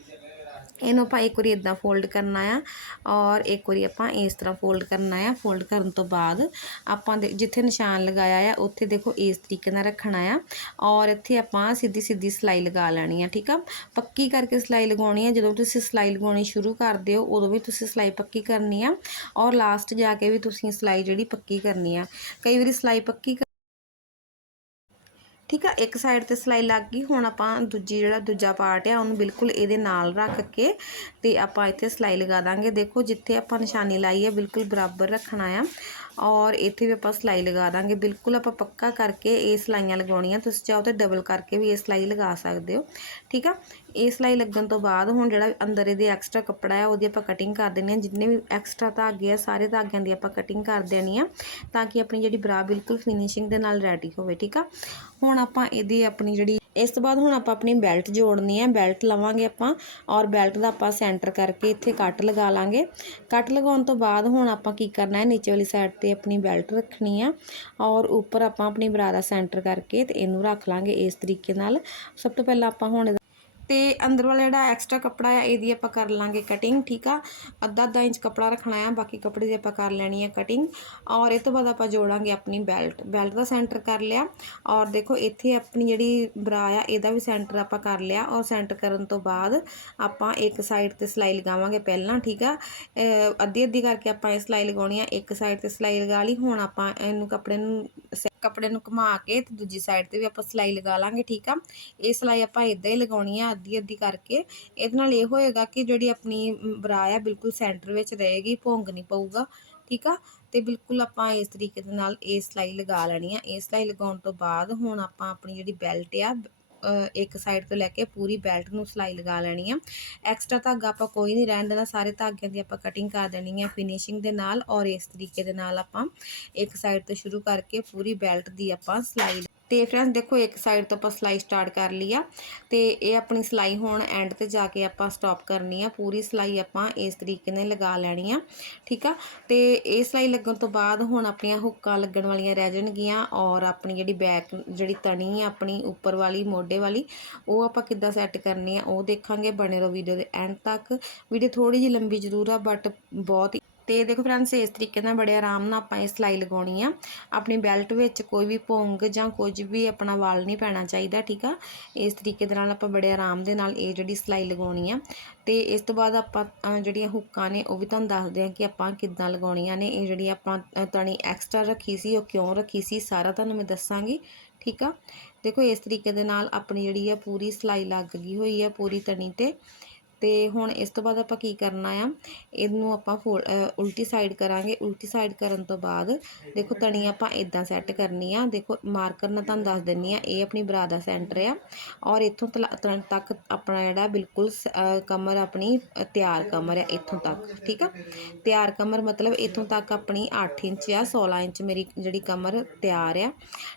S1: ਇਹਨੂੰ ਆਪਾਂ ਇੱਕ ਵਾਰੀ ਇਦਾਂ ਫੋਲਡ ਕਰਨਾ ਆ ਔਰ ਇੱਕ ਵਾਰੀ ਆਪਾਂ ਇਸ ਤਰ੍ਹਾਂ ਫੋਲਡ ਕਰਨਾ ਆ। ਫੋਲਡ ਕਰਨ ਤੋਂ ਬਾਅਦ ਆਪਾਂ ਜਿੱਥੇ ਨਿਸ਼ਾਨ ਲਗਾਇਆ ਆ, ਉੱਥੇ ਦੇਖੋ ਇਸ ਤਰੀਕੇ ਨਾਲ ਰੱਖਣਾ ਆ। ਔਰ ਇੱਥੇ ਆਪਾਂ ਸਿੱਧੀ ਸਿੱਧੀ ਸਲਾਈ ਲਗਾ ਲੈਣੀ ਆ, ਠੀਕ ਆ? ਪੱਕੀ ਕਰਕੇ ਸਲਾਈ ਲਗਾਉਣੀ ਆ। ਜਦੋਂ ਤੁਸੀਂ ਸਲਾਈ ਲਗਾਉਣੀ ਸ਼ੁਰੂ ਕਰਦੇ ਹੋ, ਉਦੋਂ ਵੀ ਤੁਸੀਂ ਸਲਾਈ ਪੱਕੀ ਕਰਨੀ ਆ। ਔਰ ਲਾਸਟ ਜਾ ਕੇ ਵੀ ਤੁਸੀਂ ਸਲਾਈ ਜਿਹੜੀ ਪੱਕੀ ਕਰਨੀ ਆ। ਕਈ ਵਾਰੀ ਸਲਾਈ ਪੱਕੀ ਠੀਕ ਆ, ਇੱਕ ਸਾਈਡ ਤੇ ਸਲਾਈ ਲੱਗ ਗਈ, ਹੁਣ ਆਪਾਂ ਦੂਜੀ ਜਿਹੜਾ ਦੂਜਾ ਪਾਰਟ ਆ, ਉਹਨੂੰ ਬਿਲਕੁਲ ਇਹਦੇ ਨਾਲ ਰੱਖ ਕੇ ਤੇ ਆਪਾਂ ਇੱਥੇ ਸਲਾਈ ਲਗਾ ਦਾਂਗੇ। ਦੇਖੋ, ਜਿੱਥੇ ਆਪਾਂ ਨਿਸ਼ਾਨੀ ਲਾਈ ਹੈ ਬਿਲਕੁਲ ਬਰਾਬਰ ਰੱਖਣਾ ਆ। ਔਰ ਇੱਥੇ ਵੀ ਆਪਾਂ ਸਲਾਈ ਲਗਾ ਦਾਂਗੇ। ਬਿਲਕੁਲ ਆਪਾਂ ਪੱਕਾ ਕਰਕੇ ਇਹ ਸਲਾਈਆਂ ਲਗਾਉਣੀਆਂ। ਤੁਸੀਂ ਚਾਹੋ ਤਾਂ ਡਬਲ ਕਰਕੇ ਵੀ ਇਹ ਸਲਾਈ ਲਗਾ ਸਕਦੇ ਹੋ। ਠੀਕ ਆ? ਇਹ ਸਲਾਈ ਲੱਗਣ ਤੋਂ ਬਾਅਦ ਹੁਣ ਜਿਹੜਾ ਅੰਦਰ ਇਹਦੇ ਐਕਸਟਰਾ ਕੱਪੜਾ ਹੈ ਉਹਦੀ ਆਪਾਂ ਕਟਿੰਗ ਕਰ ਦੇਣੀ ਆ ਜਿੰਨੇ ਵੀ ਐਕਸਟਰਾ ਧਾਗੇ ਆ, ਸਾਰੇ ਧਾਗਿਆਂ ਦੀ ਆਪਾਂ ਕਟਿੰਗ ਕਰ ਦੇਣੀ ਆ, ਤਾਂ ਕਿ ਆਪਣੀ ਜਿਹੜੀ ਬਰਾ ਬਿਲਕੁਲ ਫਿਨਿਸ਼ਿੰਗ ਦੇ ਨਾਲ ਰੈਡੀ ਹੋਵੇ। ਠੀਕ ਆ? ਹੁਣ ਆਪਾਂ ਇਹਦੀ ਆਪਣੀ ਜਿਹੜੀ ਇਸ ਤੋਂ ਬਾਅਦ ਹੁਣ ਆਪਾਂ ਆਪਣੀ ਬੈਲਟ ਜੋੜਨੀ ਹੈ। ਬੈਲਟ ਲਵਾਂਗੇ ਆਪਾਂ ਔਰ ਬੈਲਟ ਦਾ ਆਪਾਂ ਸੈਂਟਰ ਕਰਕੇ ਇੱਥੇ ਕੱਟ ਲਗਾ ਲਾਂਗੇ। ਕੱਟ ਲਗਾਉਣ ਤੋਂ ਬਾਅਦ ਹੁਣ ਆਪਾਂ ਕੀ ਕਰਨਾ ਹੈ? ਨੀਚੇ ਵਾਲੀ ਸਾਈਡ ਤੇ ਆਪਣੀ ਬੈਲਟ ਰੱਖਣੀ ਆ ਔਰ ਉੱਪਰ ਆਪਾਂ ਆਪਣੀ ਬਰਾ ਦਾ ਸੈਂਟਰ ਕਰਕੇ ਤੇ ਇਹਨੂੰ ਰੱਖ ਲਾਂਗੇ ਇਸ ਤਰੀਕੇ ਨਾਲ। ਸਭ ਤੋਂ ਪਹਿਲਾਂ ਆਪਾਂ ਹੁਣ ਇਹਦਾ- ਤੇ ਅੰਦਰ ਵਾਲਾ ਜਿਹੜਾ ਐਕਸਟਰਾ ਕੱਪੜਾ ਆ, ਇਹਦੀ ਆਪਾਂ ਕਰ ਲਾਂਗੇ ਕਟਿੰਗ ਠੀਕ ਆ? ਅੱਧਾ ਅੱਧਾ ਇੰਚ ਕੱਪੜਾ ਰੱਖਣਾ ਆ, ਬਾਕੀ ਕੱਪੜੇ ਦੀ ਆਪਾਂ ਕਰ ਲੈਣੀ ਆ ਕਟਿੰਗ ਔਰ ਇਹ ਤੋਂ ਬਾਅਦ ਆਪਾਂ ਜੋੜਾਂਗੇ ਆਪਣੀ ਬੈਲਟ ਬੈਲਟ ਦਾ ਸੈਂਟਰ ਕਰ ਲਿਆ। ਔਰ ਦੇਖੋ, ਇੱਥੇ ਆਪਣੀ ਜਿਹੜੀ ਬਰਾ ਆ, ਇਹਦਾ ਵੀ ਸੈਂਟਰ ਆਪਾਂ ਕਰ ਲਿਆ। ਔਰ ਸੈਂਟਰ ਕਰਨ ਤੋਂ ਬਾਅਦ ਆਪਾਂ ਇੱਕ ਸਾਈਡ ਤੇ ਸਿਲਾਈ ਲਗਾਵਾਂਗੇ ਪਹਿਲਾਂ, ਠੀਕ ਆ? ਅੱਧੀ ਅੱਧੀ ਕਰਕੇ ਆਪਾਂ ਇਹ ਸਿਲਾਈ ਲਗਾਉਣੀ ਆ। ਇੱਕ ਸਾਈਡ ਤੇ ਸਿਲਾਈ ਲਗਾ ਲਈ। ਹੁਣ ਆਪਾਂ ਇਹਨੂੰ ਕੱਪੜੇ ਨੂੰ ਸ- ਕੱਪੜੇ ਨੂੰ ਘੁਮਾ ਕੇ ਤੇ ਦੂਜੀ ਸਾਈਡ ਤੇ ਵੀ ਆਪਾਂ ਸਿਲਾਈ ਲਗਾ ਲਾਂਗੇ, ਠੀਕ ਆ? ਇਹ ਸਿਲਾਈ ਆਪਾਂ ਇਦਾਂ ਹੀ ਲਗਾਉਣੀ ਆ। ਅੱਧੀ ਅੱਧੀ ਕਰਕੇ। ਇਹਦੇ ਨਾਲ ਇਹ ਹੋਏਗਾ ਕਿ ਜਿਹੜੀ ਆਪਣੀ ਬਰਾ ਆ ਬਿਲਕੁਲ ਸੈਂਟਰ ਵਿੱਚ ਰਹੇਗੀ, ਭੋਂਗ ਨਹੀਂ ਪਊਗਾ, ਠੀਕ ਆ? ਤੇ ਬਿਲਕੁਲ ਆਪਾਂ ਇਸ ਤਰੀਕੇ ਦੇ ਨਾਲ ਇਹ ਸਿਲਾਈ ਲਗਾ ਲੈਣੀ ਆ। ਇਹ ਸਿਲਾਈ ਲਗਾਉਣ ਤੋਂ ਬਾਅਦ ਹੁਣ ਆਪਾਂ ਆਪਣੀ ਜਿਹੜੀ ਬੈਲਟ ਆ ਇੱਕ ਸਾਈਡ ਤੋਂ ਲੈ ਕੇ ਪੂਰੀ ਬੈਲਟ ਨੂੰ ਸਿਲਾਈ ਲਗਾ ਲੈਣੀ ਆ। ਐਕਸਟਰਾ ਧਾਗਾ ਆਪਾਂ ਕੋਈ ਨਹੀਂ ਰਹਿਣ ਦੇਣਾ, ਸਾਰੇ ਧਾਗਿਆਂ ਦੀ ਆਪਾਂ ਕਟਿੰਗ ਕਰ ਦੇਣੀ ਆ ਫਿਨਿਸ਼ਿੰਗ ਦੇ ਨਾਲ ਔਰ ਇਸ ਤਰੀਕੇ ਦੇ ਨਾਲ ਆਪਾਂ ਇੱਕ ਸਾਈਡ ਤੋਂ ਸ਼ੁਰੂ ਕਰਕੇ ਪੂਰੀ ਬੈਲਟ ਦੀ ਆਪਾਂ ਸਿਲਾਈ ਤੇ ਫਰੈਂਡਸ ਦੇਖੋ, ਇੱਕ ਸਾਈਡ ਤੋਂ ਆਪਾਂ ਸਿਲਾਈ ਸਟਾਰਟ ਕਰ ਲਈ ਆ ਤੇ ਇਹ ਆਪਣੀ ਸਿਲਾਈ ਹੁਣ ਐਂਡ ਤੇ ਜਾ ਕੇ ਆਪਾਂ ਸਟਾਪ ਕਰਨੀ ਆ। ਪੂਰੀ ਸਿਲਾਈ ਆਪਾਂ ਇਸ ਤਰੀਕੇ ਨਾਲ ਲਗਾ ਲੈਣੀ ਆ, ਠੀਕ ਆ? ਤੇ ਇਹ ਸਿਲਾਈ ਲੱਗਣ ਤੋਂ ਬਾਅਦ ਹੁਣ ਆਪਣੀਆਂ ਹੁੱਕਾਂ ਲੱਗਣ ਵਾਲੀਆਂ ਰਹਿ ਜਾਣਗੀਆਂ ਔਰ ਆਪਣੀ ਜਿਹੜੀ ਬੈਕ ਜਿਹੜੀ ਤਣੀ ਆ, ਆਪਣੀ ਉੱਪਰ ਵਾਲੀ, ਮੋਢੇ ਵਾਲੀ, ਉਹ ਆਪਾਂ ਕਿੱਦਾਂ ਸੈੱਟ ਕਰਨੀ ਆ, ਉਹ ਦੇਖਾਂਗੇ ਬਣੇ ਰਹੋ ਵੀਡੀਓ ਦੇ ਐਂਡ ਤੱਕ। ਵੀਡੀਓ ਥੋੜੀ ਜਿਹੀ ਲੰਬੀ ਜ਼ਰੂਰ ਆ ਬਟ ਬਹੁਤ ਹੀ ਤੇ ਦੇਖੋ ਫਰੈਂਡਸ, ਇਸ ਤਰੀਕੇ ਨਾਲ ਬੜੇ ਆਰਾਮ ਨਾਲ ਆਪਾਂ ਇਹ ਸਿਲਾਈ ਲਗਾਉਣੀ ਆ। ਆਪਣੀ ਬੈਲਟ ਵਿੱਚ ਕੋਈ ਵੀ ਭੋਂਗ ਜਾਂ ਕੁਝ ਵੀ ਆਪਣਾ ਵਾਲ ਨਹੀਂ ਪੈਣਾ ਚਾਹੀਦਾ, ਠੀਕ ਆ? ਇਸ ਤਰੀਕੇ ਦੇ ਨਾਲ ਆਪਾਂ ਬੜੇ ਆਰਾਮ ਦੇ ਨਾਲ ਇਹ ਜਿਹੜੀ ਸਿਲਾਈ ਲਗਾਉਣੀ ਆ। ਤੇ ਇਸ ਤੋਂ ਬਾਅਦ ਆਪਾਂ ਜਿਹੜੀਆਂ ਹੁੱਕਾਂ ਨੇ ਉਹ ਵੀ ਤੁਹਾਨੂੰ ਦੱਸਦੇ ਆ ਕਿ ਆਪਾਂ ਕਿੱਦਾਂ ਲਗਾਉਣੀਆਂ ਨੇ। ਇਹ ਜਿਹੜੀ ਆਪਾਂ ਤਣੀ ਐਕਸਟਰਾ ਰੱਖੀ ਸੀ, ਉਹ ਕਿਉਂ ਰੱਖੀ ਸੀ, ਸਾਰਾ ਤੁਹਾਨੂੰ ਮੈਂ ਦੱਸਾਂਗੀ, ਠੀਕ ਆ? ਦੇਖੋ ਇਸ ਤਰੀਕੇ ਦੇ ਨਾਲ ਆਪਣੀ ਜਿਹੜੀ ਆ ਪੂਰੀ ਸਿਲਾਈ ਲੱਗ ਗਈ ਹੋਈ ਆ, ਪੂਰੀ ਤਣੀ ਤੇ। ਤੇ ਹੁਣ ਇਸ ਤੋਂ ਬਾਅਦ ਆਪਾਂ ਕੀ ਕਰਨਾ ਆ? ਇਹਨੂੰ ਆਪਾਂ ਫੋਲ ਉਲਟੀ ਸਾਈਡ ਕਰਾਂਗੇ। ਉਲਟੀ ਸਾਈਡ ਕਰਨ ਤੋਂ ਬਾਅਦ ਦੇਖੋ ਤਣੀ ਆਪਾਂ ਇਦਾਂ ਸੈੱਟ ਕਰਨੀ ਆ। ਦੇਖੋ ਮਾਰਕਰ ਨਾਲ ਤੁਹਾਨੂੰ ਦੱਸ ਦਿੰਨੀ ਆ, ਇਹ ਆਪਣੀ ਬਰਾ ਦਾ ਸੈਂਟਰ ਆ। ਔਰ ਇੱਥੋਂ ਤਲ- ਤਲ- ਤੱਕ ਆਪਣਾ ਜਿਹੜਾ ਬਿਲਕੁਲ ਸ- ਕਮਰ ਆਪਣੀ ਤਿਆਰ ਕਮਰ ਆ ਇੱਥੋਂ ਤੱਕ, ਠੀਕ ਆ? ਤਿਆਰ ਕਮਰ ਮਤਲਬ ਇੱਥੋਂ ਤੱਕ ਆਪਣੀ 8 ਇੰਚ ਆ 16 ਇੰਚ ਮੇਰੀ ਜਿਹੜੀ ਕਮਰ ਤਿਆਰ ਆ,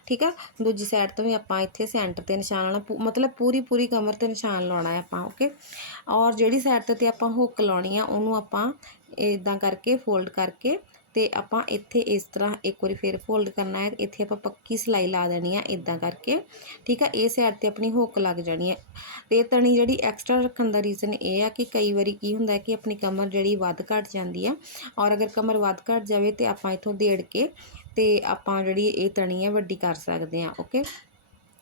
S1: ਠੀਕ ਆ? ਦੂਜੀ ਸਾਈਡ ਤੋਂ ਵੀ ਆਪਾਂ ਇੱਥੇ ਸੈਂਟਰ ਤੇ ਨਿਸ਼ਾਨ ਲਾਉਣਾ, ਪੂ- ਮਤਲਬ ਪੂਰੀ ਪੂਰੀ ਕਮਰ ਤੇ ਨਿਸ਼ਾਨ ਲਾਉਣਾ ਆ ਆਪਾਂ ਓਕੇ ਔਰ ਔਰ ਜਿਹੜੀ ਸਾਈਡ ਤੇ ਤੇ ਆਪਾਂ ਹੁੱਕ ਲਾਉਣੀ ਆ, ਉਹਨੂੰ ਆਪਾਂ ਇਦਾਂ ਕਰਕੇ ਫੋਲਡ ਕਰਕੇ ਤੇ ਆਪਾਂ ਇੱਥੇ ਇਸ ਤਰ੍ਹਾਂ ਇੱਕ ਵਾਰੀ ਫੇਰ ਫੋਲਡ ਕਰਨਾ ਹੈ, ਇੱਥੇ ਆਪਾਂ ਪੱਕੀ ਸਿਲਾਈ ਲਾ ਦੇਣੀ ਆ ਇਦਾਂ ਕਰਕੇ, ਠੀਕ ਆ? ਇਹ ਸਾਈਡ ਤੇ ਆਪਣੀ ਹੁੱਕ ਲੱਗ ਜਾਣੀ ਹੈ ਤੇ ਤਣੀ ਜਿਹੜੀ ਐਕਸਟਰਾ ਰੱਖਣ ਦਾ ਰੀਜ਼ਨ ਇਹ ਆ ਕਿ ਕਈ ਵਾਰੀ ਕੀ ਹੁੰਦਾ ਹੈ ਕਿ ਆਪਣੀ ਕਮਰ ਜਿਹੜੀ ਵੱਧ ਘਟ ਜਾਂਦੀ ਆ ਔਰ ਅਗਰ ਕਮਰ ਵੱਧ ਘਟ ਜਾਵੇ ਤੇ ਆਪਾਂ ਇਥੋਂ ਦੇੜ ਕੇ ਤੇ ਆਪਾਂ ਜਿਹੜੀ ਇਹ ਤਣੀ ਹੈ ਵੱਡੀ ਕਰ ਸਕਦੇ ਆ ਓਕੇ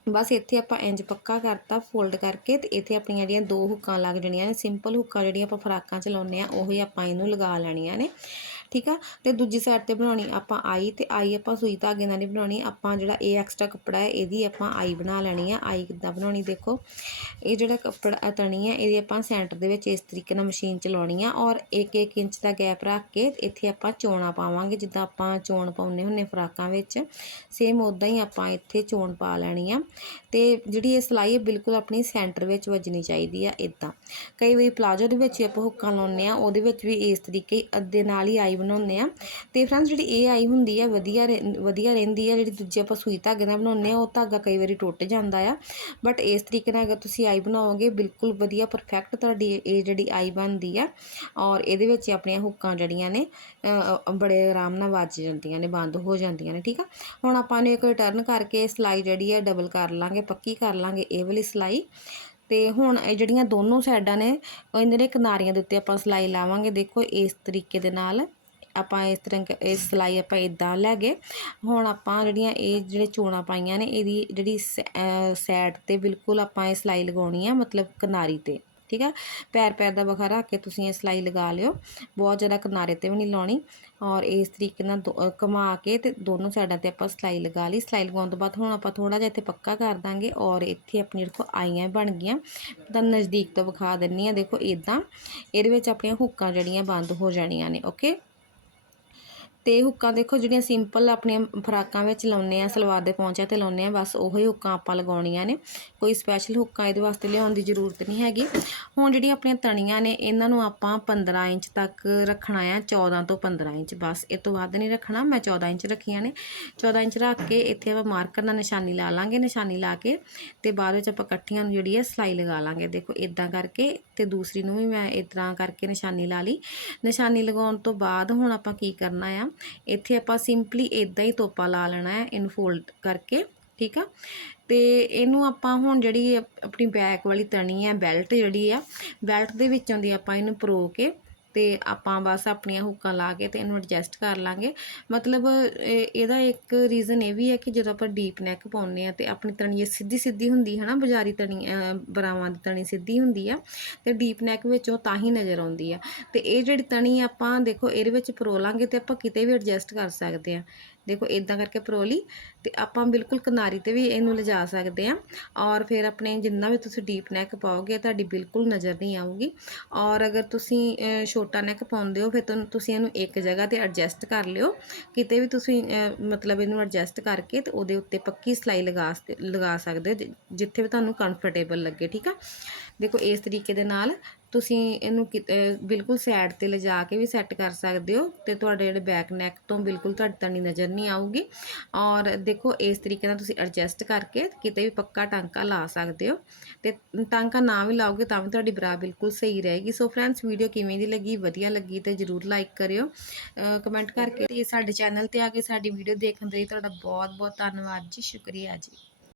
S1: ਬਸ ਇੱਥੇ ਆਪਾਂ ਇੰਜ ਪੱਕਾ ਕਰਤਾ ਫੋਲਡ ਕਰਕੇ ਤੇ ਇੱਥੇ ਆਪਣੀਆਂ ਜਿਹੜੀਆਂ ਦੋ ਹੁੱਕਾਂ ਲੱਗ ਜਾਣੀਆਂ ਨੇ ਸਿੰਪਲ ਹੁੱਕਾਂ ਜਿਹੜੀਆਂ ਆਪਾਂ ਫਰਾਕਾਂ ਚ ਲਾਉਂਦੇ ਆ ਉਹੀ ਆਪਾਂ ਇਹਨੂੰ ਲਗਾ ਲੈਣੀਆਂ ਨੇ। ਠੀਕ ਆ? ਤੇ ਦੂਜੀ ਸਾਈਡ ਤੇ ਬਣਾਉਣੀ ਆਪਾਂ ਆਈ ਤੇ ਆਈ ਆਪਾਂ ਸੂਈ ਧਾਗੇ ਨਾਲ ਨਹੀਂ ਬਣਾਉਣੀ। ਆਪਾਂ ਜਿਹੜਾ ਇਹ ਐਕਸਟਰਾ ਕੱਪੜਾ ਹੈ, ਇਹਦੀ ਆਪਾਂ ਆਈ ਬਣਾ ਲੈਣੀ ਆ। ਆਈ ਕਿੱਦਾਂ ਬਣਾਉਣੀ ਦੇਖੋ। ਇਹ ਜਿਹੜਾ ਕੱਪੜਾ ਤਣੀ ਹੈ ਇਹਦੀ ਆਪਾਂ ਸੈਂਟਰ ਦੇ ਵਿੱਚ ਇਸ ਤਰੀਕੇ ਨਾਲ ਮਸ਼ੀਨ ਚਲਾਉਣੀ ਆ ਔਰ 1-1 ਇੰਚ ਦਾ ਗੈਪ ਰੱਖ ਕੇ ਇੱਥੇ ਆਪਾਂ ਚੋਣਾ ਪਾਵਾਂਗੇ। ਜਿੱਦਾਂ ਆਪਾਂ ਚੋਣ ਪਾਉਂਦੇ ਹੁੰਨੇ ਫਰਾਕਾਂ ਵਿੱਚ ਸੇਮ ਉਦਾਂ ਹੀ ਆਪਾਂ ਇੱਥੇ ਚੋਣ ਪਾ ਲੈਣੀ ਆ। ਤੇ ਜਿਹੜੀ ਇਹ ਸਿਲਾਈ ਹੈ, ਬਿਲਕੁਲ ਆਪਣੀ ਸੈਂਟਰ ਵਿੱਚ ਵੱਜਣੀ ਚਾਹੀਦੀ ਆ ਇਦਾਂ ਕਈ ਵਾਰੀ ਪਲਾਜੋ ਦੇ ਵਿੱਚ ਆਪਾਂ ਹੁੱਕਾਂ ਲਾਉਂਦੇ ਆ, ਉਹਦੇ ਵਿੱਚ ਵੀ ਇਸ ਤਰੀਕੇ ਅੱਧੇ ਨਾਲ ਹੀ ਆਈ ਬਣਾਉਂਦੇ ਆ ਤੇ ਫਰੈਂਡਸ ਜਿਹੜੀ ਇਹ ਆਈ ਹੁੰਦੀ ਆ, ਵਧੀਆ ਰਹਿ- ਵਧੀਆ ਰਹਿੰਦੀ ਆ, ਜਿਹੜੀ ਦੂਜੀ ਆਪਾਂ ਸੂਈ ਧਾਗੇ ਨਾਲ ਬਣਾਉਂਦੇ ਆ ਉਹ ਧਾਗਾ ਕਈ ਵਾਰੀ ਟੁੱਟ ਜਾਂਦਾ ਆ। ਬਟ ਇਸ ਤਰੀਕੇ ਨਾਲ ਅਗਰ ਤੁਸੀਂ ਆਈ ਬਣਾਓਗੇ, ਬਿਲਕੁਲ ਵਧੀਆ ਪਰਫੈਕਟ ਤੁਹਾਡੀ ਇਹ ਜਿਹੜੀ ਆਈ ਬਣਦੀ ਆ, ਔਰ ਇਹਦੇ ਵਿੱਚ ਆਪਣੀਆਂ ਹੁੱਕਾਂ ਜਿਹੜੀਆਂ ਨੇ ਬੜੇ ਆਰਾਮ ਨਾਲ ਵੱਜ ਜਾਂਦੀਆਂ ਨੇ, ਬੰਦ ਹੋ ਜਾਂਦੀਆਂ ਨੇ, ਠੀਕ ਆ? ਹੁਣ ਆਪਾਂ ਨੇ ਇੱਕ ਰਿਟਰਨ ਕਰਕੇ ਸਿਲਾਈ ਜਿਹੜੀ ਹੈ ਡਬਲ ਕਰ ਲਾਂਗੇ, ਪੱਕੀ ਕਰ ਲਾਂਗੇ ਇਹ ਵਾਲੀ ਸਿਲਾਈ। ਤੇ ਹੁਣ ਇਹ ਜਿਹੜੀਆਂ ਦੋਨੋਂ ਸਾਈਡਾਂ ਨੇ, ਉਹ ਇਹਨਾਂ ਦੇ ਕਿਨਾਰੀਆਂ ਦੇ ਉੱਤੇ ਆਪਾਂ ਸਿਲਾਈ ਲਾਵਾਂਗੇ, ਦੇਖੋ ਇਸ ਤਰੀਕੇ ਦੇ ਨਾਲ। ਆਪਾਂ ਇਸ ਤਰ੍ਹਾਂ ਇਹ ਸਿਲਾਈ ਆਪਾਂ ਇਦਾਂ ਲੈ ਗਏ। ਹੁਣ ਆਪਾਂ ਜਿਹੜੀਆਂ ਇਹ ਜਿਹੜੇ ਚੋਣਾਂ ਪਾਈਆਂ ਨੇ ਇਹਦੀ ਜਿਹੜੀ ਸਾਈਡ ਤੇ ਬਿਲਕੁਲ ਆਪਾਂ ਇਹ ਸਿਲਾਈ ਲਗਾਉਣੀ ਆ ਮਤਲਬ ਕਿਨਾਰੀ ਤੇ ਠੀਕ ਆ? ਪੈਰ ਪੈਰ ਦਾ ਬਖਾ ਰੱਖ ਕੇ ਤੁਸੀਂ ਇਹ ਸਿਲਾਈ ਲਗਾ ਲਿਓ। ਬਹੁਤ ਜ਼ਿਆਦਾ ਕਿਨਾਰੇ ਤੇ ਵੀ ਨਹੀਂ ਲਾਉਣੀ। ਔਰ ਇਸ ਤਰੀਕੇ ਨਾਲ ਦੋ- ਅ, ਕੇ ਤੇ ਦੋਨੋਂ ਸਾਈਡਾਂ ਤੇ ਆਪਾਂ ਸਿਲਾਈ ਲਗਾ ਲਈ। ਸਿਲਾਈ ਲਗਾਉਣ ਤੋਂ ਬਾਅਦ ਹੁਣ ਆਪਾਂ ਥੋੜਾ ਜਿਹਾ ਇੱਥੇ ਪੱਕਾ ਕਰ ਦਾਂਗੇ ਔਰ ਇੱਥੇ ਆਪਣੀ ਦੇਖੋ ਆਈਆਂ ਬਣ ਗਈਆਂ। ਤਾਂ ਨਜ਼ਦੀਕ ਤੋਂ ਵਿਖਾ ਦਿੰਨੀ ਆ ਦੇਖੋ ਇਦਾਂ ਇਹਦੇ ਵਿੱਚ ਆਪਣੀਆਂ ਹੁੱਕਾਂ ਜਿਹੜੀਆਂ ਬੰਦ ਹੋ ਜਾਣੀਆਂ ਨੇ ਓਕੇ? ਤੇ ਹੁੱਕਾਂ ਦੇਖੋ ਜਿਹੜੀਆਂ ਸਿੰਪਲ ਆਪਣੀਆਂ ਫਰਾਕਾਂ ਵਿੱਚ ਲਾਉਂਦੇ ਆ, ਸਲਵਾਰ ਦੇ ਪੌਂਚਿਆਂ ਤੇ ਲਾਉਂਦੇ ਆ, ਬਸ ਉਹੀ ਹੁੱਕਾਂ ਆਪਾਂ ਲਗਾਉਣੀਆਂ ਨੇ। ਕੋਈ ਸਪੈਸ਼ਲ ਹੁੱਕਾਂ ਇਹਦੇ ਵਾਸਤੇ ਲਿਆਉਣ ਦੀ ਜ਼ਰੂਰਤ ਨਹੀਂ ਹੈਗੀ। ਹੁਣ ਜਿਹੜੀਆਂ ਆਪਣੀਆਂ ਤਣੀਆਂ ਨੇ, ਇਹਨਾਂ ਨੂੰ ਆਪਾਂ 15 ਇੰਚ ਤੱਕ ਰੱਖਣਾ ਆ 14 ਤੋਂ 15 ਇੰਚ। ਬਸ ਇਹ ਤੋਂ ਵੱਧ ਨਹੀਂ ਰੱਖਣਾ, ਮੈਂ 14 ਇੰਚ ਰੱਖੀਆਂ ਨੇ। 14 ਇੰਚ ਰੱਖ ਕੇ ਇੱਥੇ ਆਪਾਂ ਮਾਰਕਰ ਨਾਲ ਨਿਸ਼ਾਨੀ ਲਾ ਲਾਂਗੇ, ਨਿਸ਼ਾਨੀ ਲਾ ਕੇ ਤੇ ਬਾਅਦ ਵਿੱਚ ਆਪਾਂ ਇਕੱਠੀਆਂ ਨੂੰ ਜਿਹੜੀ ਹੈ ਸਲਾਈ ਲਗਾ ਲਾਂਗੇ। ਦੇਖੋ ਇਦਾਂ ਕਰਕੇ ਤੇ ਦੂਸਰੀ ਨੂੰ ਵੀ ਮੈਂ ਇਸ ਤਰ੍ਹਾਂ ਕਰਕੇ ਨਿਸ਼ਾਨੀ ਲਾ ਲਈ। ਨਿਸ਼ਾਨੀ ਲਗਾਉਣ ਤੋਂ ਬਾਅਦ ਹੁਣ ਆਪਾਂ ਕੀ ਕਰਨਾ ਆ, ਇੱਥੇ ਆਪਾਂ ਸਿੰਪਲੀ ਇਦਾਂ ਹੀ ਤੋਪਾ ਲਾ ਲੈਣਾ ਹੈ, ਇਹਨੂੰ ਫੋਲਡ ਕਰਕੇ, ਠੀਕ ਆ? ਤੇ ਇਹਨੂੰ ਆਪਾਂ ਹੁਣ ਜਿਹੜੀ ਆਪਣੀ ਬੈਕ ਵਾਲੀ ਤਣੀ ਹੈ, ਬੈਲਟ ਜਿਹੜੀ ਆ, ਬੈਲਟ ਦੇ ਵਿੱਚੋਂ ਦੀ ਆਪਾਂ ਇਹਨੂੰ ਪਰੋ ਕੇ ਤੇ ਆਪਾਂ ਬਸ ਆਪਣੀਆਂ ਹੁੱਕਾਂ ਲਾ ਕੇ ਤੇ ਇਹਨੂੰ ਐਡਜਸਟ ਕਰ ਲਾਂਗੇ। ਮਤਲਬ ਇਹ- ਇਹਦਾ ਇੱਕ ਰੀਜ਼ਨ ਇਹ ਵੀ ਹੈ ਕਿ ਜਦੋਂ ਆਪਾਂ ਡੀਪ ਨੈਕ ਪਾਉਂਦੇ ਆ ਤੇ ਆਪਣੀ ਤਣੀ ਇਹ ਸਿੱਧੀ ਸਿੱਧੀ ਹੁੰਦੀ ਹੈ ਨਾ, ਬਾਜ਼ਾਰੀ ਤਣੀ ਬਰਾਵਾਂ ਦੀ ਤਣੀ ਸਿੱਧੀ ਹੁੰਦੀ ਆ ਤੇ ਡੀਪ ਨੈਕ ਵਿੱਚੋਂ ਤਾਂ ਹੀ ਨਜ਼ਰ ਆਉਂਦੀ ਆ। ਤੇ ਇਹ ਜਿਹੜੀ ਤਣੀ ਆਪਾਂ ਦੇਖੋ, ਇਹਦੇ ਵਿੱਚ ਪਰੋ ਲਾਂਗੇ ਤੇ ਆਪਾਂ ਕਿਤੇ ਵੀ ਐਡਜਸਟ ਕਰ ਸਕਦੇ ਆ ਦੇਖੋ ਇਦਾਂ ਕਰਕੇ ਪਰੋ ਲਈ ਤੇ ਆਪਾਂ ਬਿਲਕੁਲ ਕਿਨਾਰੀ ਤੇ ਵੀ ਇਹਨੂੰ ਲਿਜਾ ਸਕਦੇ ਆ ਔਰ ਫਿਰ ਆਪਣੇ ਜਿੰਨਾ ਵੀ ਤੁਸੀਂ ਡੀਪ ਨੈਕ ਪਾਓਗੇ ਤੁਹਾਡੀ ਬਿਲਕੁਲ ਨਜ਼ਰ ਨਹੀਂ ਆਊਗੀ। ਔਰ ਅਗਰ ਤੁਸੀਂ ਛੋਟਾ ਨੈਕ ਪਾਉਂਦੇ ਹੋ, ਫਿਰ ਤੁਹਾਨੂੰ ਤੁਸੀਂ ਇਹਨੂੰ ਇੱਕ ਜਗ੍ਹਾ ਤੇ ਐਡਜਸਟ ਕਰ ਲਿਓ। ਕਿਤੇ ਵੀ ਤੁਸੀਂ ਮਤਲਬ ਇਹਨੂੰ ਐਡਜਸਟ ਕਰਕੇ ਤੇ ਉਹਦੇ ਉੱਤੇ ਪੱਕੀ ਸਲਾਈ ਲਗਾ ਸ- ਲਗਾ ਸਕਦੇ ਹੋ ਜਿੱਥੇ ਵੀ ਤੁਹਾਨੂੰ ਕੰਫਰਟੇਬਲ ਲੱਗੇ, ਠੀਕ ਆ? ਦੇਖੋ ਇਸ ਤਰੀਕੇ ਦੇ ਨਾਲ ਤੁਸੀਂ ਇਹਨੂੰ ਕਿ- ਬਿਲਕੁਲ ਸਾਈਡ ਤੇ ਲਿਜਾ ਕੇ ਵੀ ਸੈੱਟ ਕਰ ਸਕਦੇ ਹੋ ਤੇ ਤੁਹਾਡੇ ਜਿਹੜੇ ਬੈਕ ਨੈਕ ਤੋਂ ਬਿਲਕੁਲ ਤੁਹਾਡੀ ਤਣੀ ਨਜ਼ਰ ਨਹੀਂ ਆਊਗੀ। ਔਰ ਦੇਖੋ, ਇਸ ਤਰੀਕੇ ਨਾਲ ਤੁਸੀਂ ਐਡਜਸਟ ਕਰਕੇ ਕਿਤੇ ਵੀ ਪੱਕਾ ਟਾਂਕਾ ਲਾ ਸਕਦੇ ਹੋ ਤੇ ਟਾਂਕਾ ਨਾ ਵੀ ਲਾਓਗੇ ਤਾਂ ਵੀ ਤੁਹਾਡੀ ਬਰਾ ਬਿਲਕੁਲ ਸਹੀ ਰਹੇਗੀ। ਸੋ ਫਰੈਂਡਸ ਵੀਡੀਓ ਕਿਵੇਂ ਦੀ ਲੱਗੀ, ਵਧੀਆ ਲੱਗੀ ਤੇ ਜਰੂਰ ਲਾਈਕ ਕਰਿਓ। ਕਮੈਂਟ ਕਰਕੇ ਤੇ ਸਾਡੇ ਚੈਨਲ ਤੇ ਆ ਕੇ ਸਾਡੀ ਵੀਡੀਓ ਦੇਖਣ ਦੇ ਲਈ ਤੁਹਾਡਾ ਬਹੁਤ ਬਹੁਤ ਧੰਨਵਾਦ ਜੀ। ਸ਼ੁਕਰੀਆ ਜੀ।